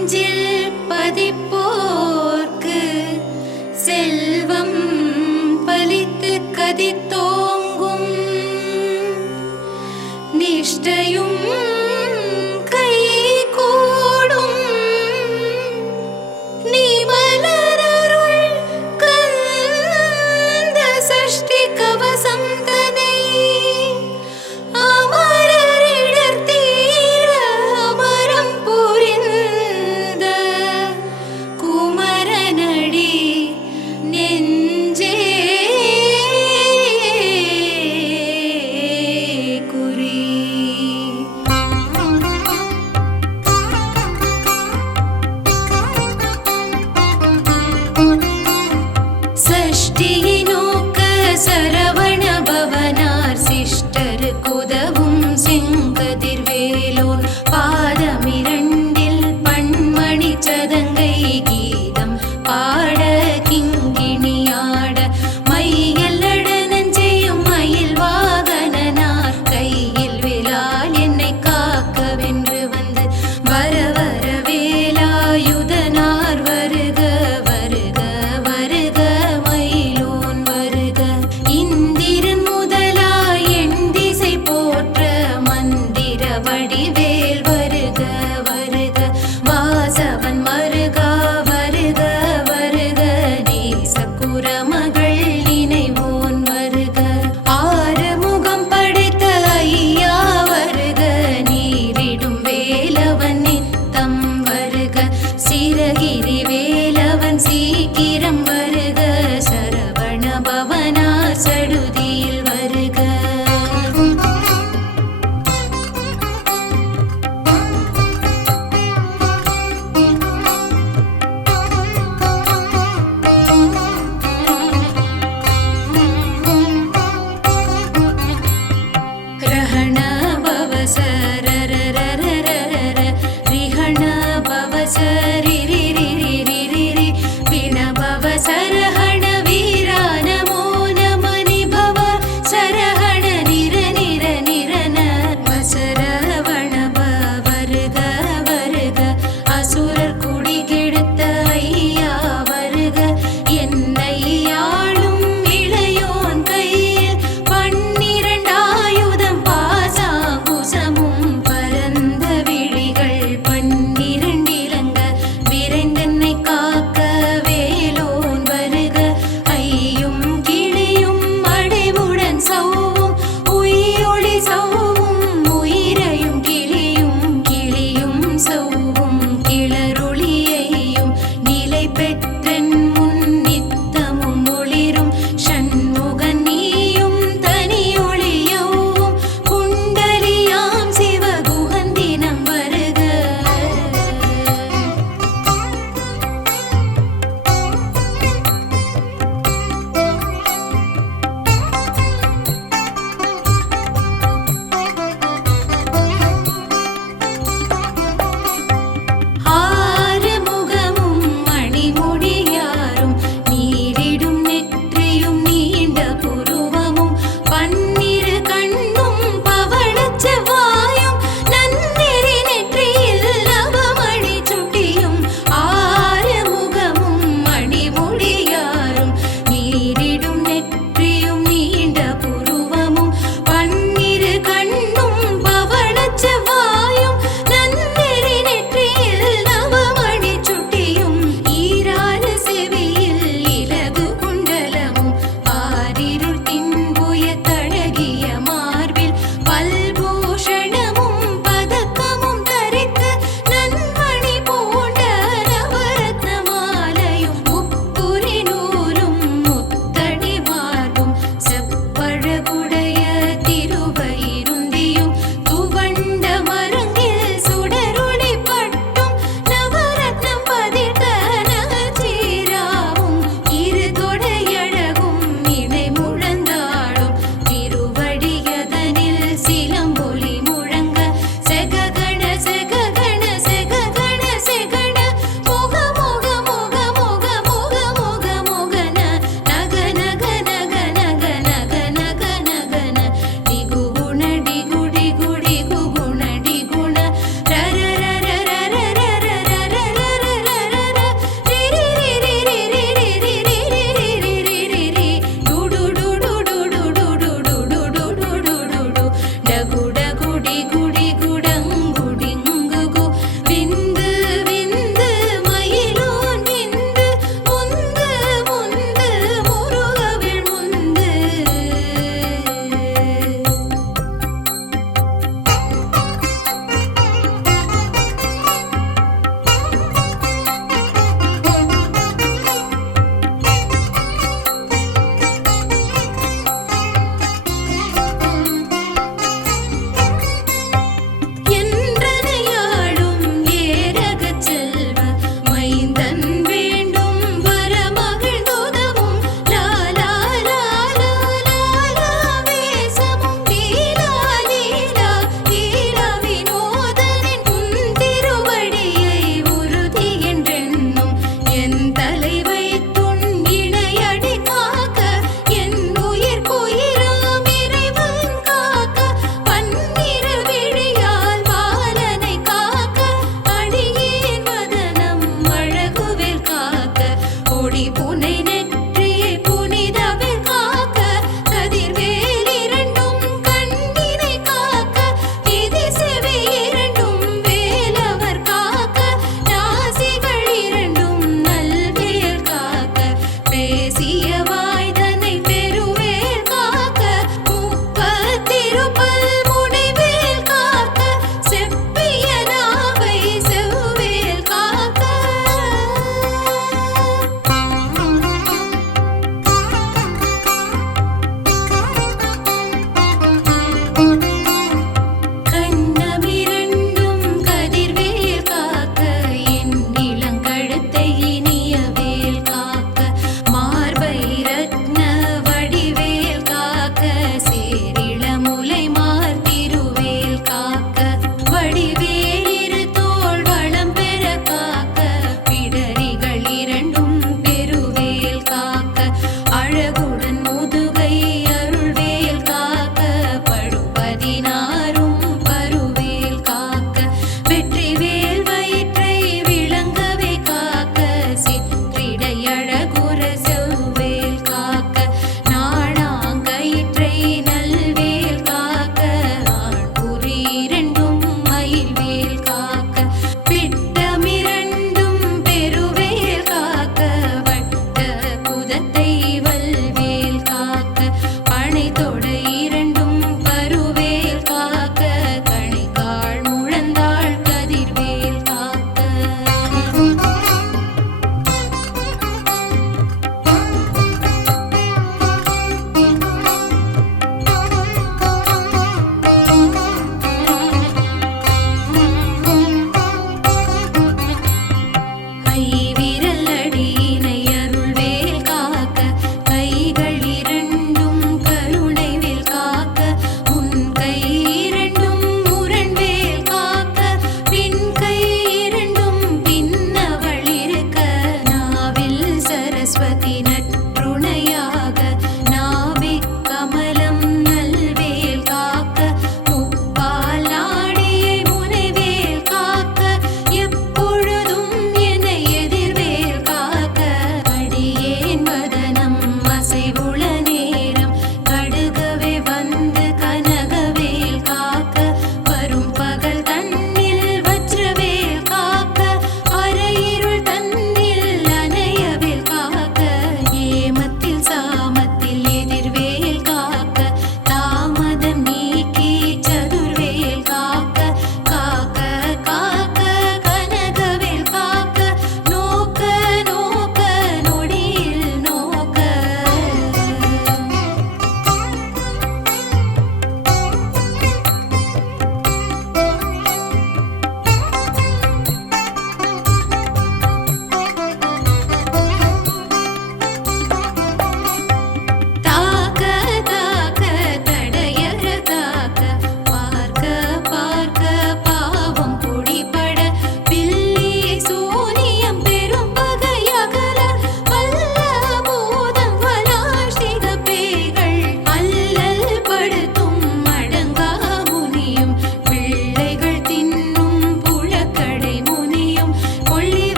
நெஞ்சில் பதிப்போர்க்கு செல்வம் பலித்து கதித்தோங்கும் நிஷ்டையும் கை கூடும் நீ மலரருள் கந்த சஷ்டி கவசம் தனை அமரரிடர் தீர அமரம் புரிந்த குமரனடி நெஞ்சே குறி. சஷ்டியை நோக்க சரவண பவனார் சிஷ்டர் குதவும் செங்கதிர்வேலோர் பாதமிரண்டில் பண்மணி சதங்கை கீதம் பாட கிங்கிணியாட மையல் நடனஞ்செய்யும் மயில் வாகனனார் கையில் விலால் என்னை காக்கவென்று வந்து வர வர வேலாயுதனார் வருக வருக வருக மயிலோன் வருக இந்திரன் முதலாய் எண் திசை போற்ற மந்திர வடிவேல் வருக வருக வாசவன் மருகா வருக வருக நேசக்குரமகள் நினைவோன் வருக ஆறுமுகம் படைத்த ஐயா வருக நீரிடும் வேலவன் நித்தம் வருக சிரகிரி வேலவன் சீக்கிரம் வருக சரவண பவனா சடுதியில் வருக. ரஹண பவசரரரரரர ரிஹண பவசரிரிரிரிரிரிரி விண பவசரஹண வீரா நமோ நம நிபவ சரஹண நிர நிர நிரன வசரவண வருக வருக அசுரர் குடி கெடுத்த ஐயா வருக என்னை ஆளும் இளையோன் கையில் பன்னிரண்டாயுதம் பாசாங்குசமும் பரந்த விழிகள் பன்னிரண்டிலங்க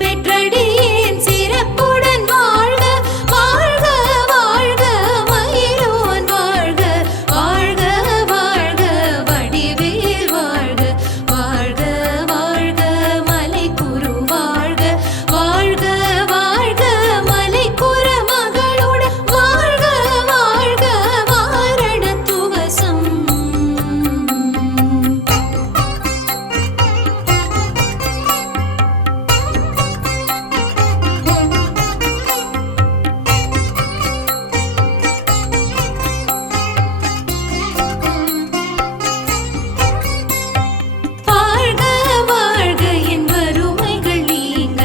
பெற்றடியேன் சிறப்புடன் வாழ்க வாழ்க வாழ்க மயிலோன் வாழ்க வாழ்க வாழ்க வடிவேல் வாழ்க வாழ்க வாழ்க மலைக்குரு வாழ்க வாழ்க வாழ்க மலைக்குற மகளோட வாழ்க வாழ்க வாரண துவசம். வாழ்க வாழ்க என் வறுமைகள் நீங்க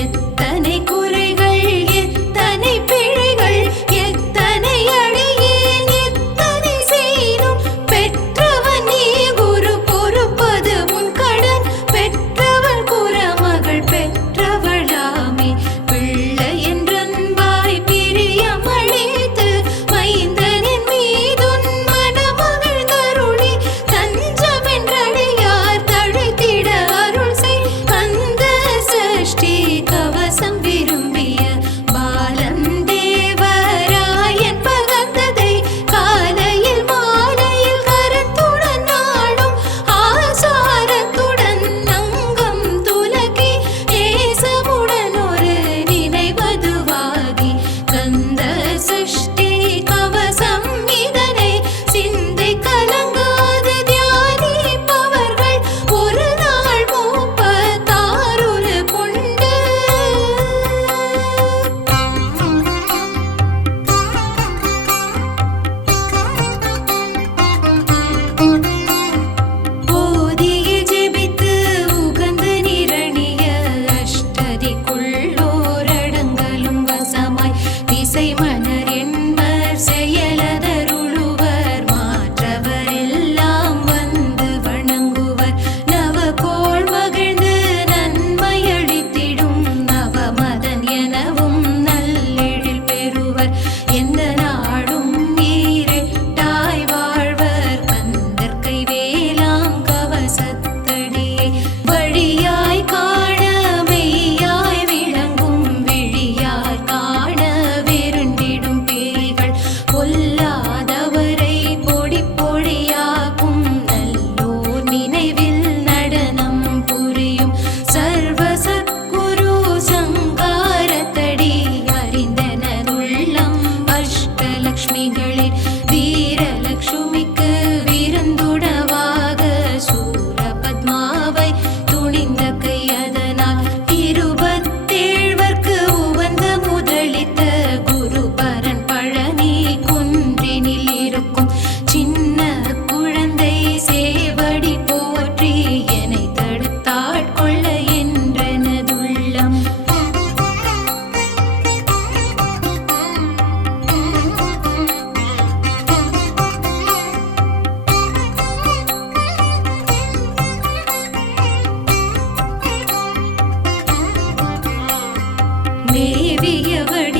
எத்தனை குறைகள் எத்தனை பிழைகள் எத்தனை அடியேன் எத்தனை செய்யும் பெற்றவன் நீ குரு பொறுப்பது உன் கடன் பெற்றவள் குறமகள் பெற்றவளாமே பிள்ளை என்றன்பாய் பிரியமளித்து மைந்தனின் மீதுன் மனமகள் கருளி தஞ்சமென்றடியார் தழைத்திட அருள் செய் அந்த சஷ்டி கவசம் விரும்பிய பாலன் தேவராயன் பகர்ந்ததை காலையில் மாலையில் கரத்துடன் நாளும் ஆசாரத்துடன் அங்கம் துலக்கி நேசமுடன் ஒரு நினைவதுவாகி கந்த சஷ்டி கவசம் இதனை சிந்தை கலங்காது தியானிப்பவர்கள் ஒரு நாள் 36 கொண்டு போதிய ஜெபித்து உகந்து நிரணிய அஷ்டதிக்குள்ளோரடங்கலும் வசமாய் திசை மன்னர் என்பர் செயலதருளுவர் மாற்றவர் எல்லாம் வந்து வணங்குவர் நவகோள் மகிழ்ந்து நன்மையளித்திடும் நவமதன் எனவும் நல்லெழில் பெறுவர் எந்த நாடும் ஈரெட்டாய் வாழ்வர் கந்தற்கை வேலாம் கவசத்தடியை வழியாய் காண மெய்யாய் விளங்கும் விழியார் காண வெருண்டிடும் பேய்கள் பொல்லாதவரை பொடி பொடியாக்கும் நல்லோர் நினைவில் நடனம் புரியும் சர்வ சத்குரு சங்காரத்தடி அறிந்தனதுள்ளம் அஷ்டலக்ஷ்மிகளில் வீரலக்ஷ்மிக்கு விருந்துணவாக சூரபத்மாவை துணிந்த கையதனால் 27 உவந்த முதலித்த குருபரன் பழனி குன்றினில் இருக்கும் சின்ன குழந்தை சேவடி போற்றி என்னை தடுத்தாட்கொள்ள என்றனதுள்ளம். மேவிய வடி